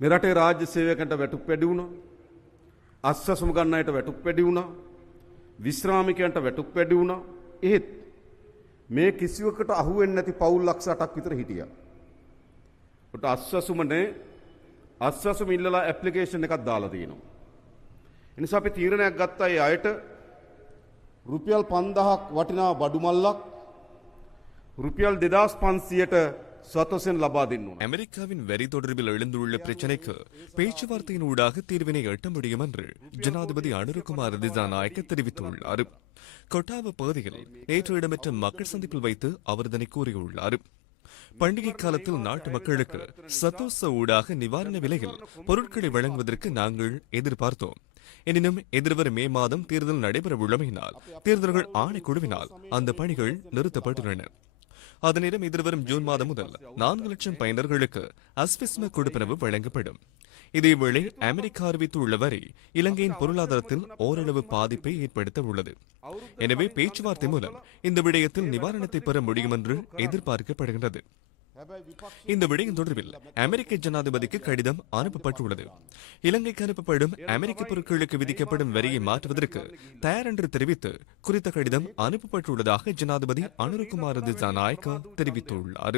මෙරටේ රාජ්‍ය සේවකන්ට වැටුක් වැඩි වුණා. අස්සසුම ගන්න අයට වැටුක් වැඩි වුණා. විශ්‍රාමිකයන්ට වැටුක් වැඩි වුණා. එහෙත් මේ කිසිවකට අහුවෙන්නේ නැති පවුල් ලක්ෂ 8ක් විතර හිටියා. ඔට අස්සසුමනේ අස්සසුම ඉල්ලලා ඇප්ලිකේෂන් එකක් දාලා තියෙනවා. එනිසා අපි තීරණයක් ගත්තා ඒ අයට රුපියල් 5000ක් වටිනා බඩු මල්ලක් රුපියල් 2500ට அமெரிக்காவின் வரி தொடர்பில் எழுந்துள்ள பிரச்சினைக்கு பேச்சுவார்த்தையின் ஊடாக தீர்வினை எட்ட முடியும் என்று ஜனாதிபதி அனுருகுமார் திசாநாயக்க தெரிவித்துள்ளார். கொட்டாவ பகுதியில் நேற்று இடம்பெற்ற மக்கள் சந்திப்பில் வைத்து அவர் இதனை கூறியுள்ளார். பண்டிகை காலத்தில் நாட்டு மக்களுக்கு சத்தோச ஊடாக நிவாரண விலையில் பொருட்களை வழங்குவதற்கு நாங்கள் எதிர்பார்த்தோம். எனினும் எதிர்வரும் மே மாதம் தேர்தல் நடைபெற உள்ளமையினால் தேர்தல்கள் ஆணைக்குழுவினால் அந்த பணிகள் நிறுத்தப்பட்டுள்ளன. அதனிடம் எதிர்வரும் ஜூன் மாதம் முதல் நான்கு லட்சம் பயனர்களுக்கு அஸ்விஸ்ம கொடுப்பனவு வழங்கப்படும். இதேவேளை அமெரிக்கா அறிவித்துள்ள வரி இலங்கையின் பொருளாதாரத்தில் ஓரளவு பாதிப்பை ஏற்படுத்த உள்ளது. எனவே பேச்சுவார்த்தை மூலம் இந்த விடயத்தில் நிவாரணத்தை பெற முடியும் என்று எதிர்பார்க்கப்படுகின்றது. இந்த விடயம் தொடர்பில் அமெரிக்க ஜனாதிபதிக்கு கடிதம் அனுப்பப்பட்டுள்ளது. இலங்கைக்கு அனுப்பப்படும் அமெரிக்க பொருட்களுக்கு விதிக்கப்படும் வரியை மாற்றுவதற்கு தயார் என்று தெரிவித்து குறித்த கடிதம் அனுப்பப்பட்டுள்ளதாக ஜனாதிபதி அனுருகுமார் திசாநாயக்கா தெரிவித்துள்ளார்.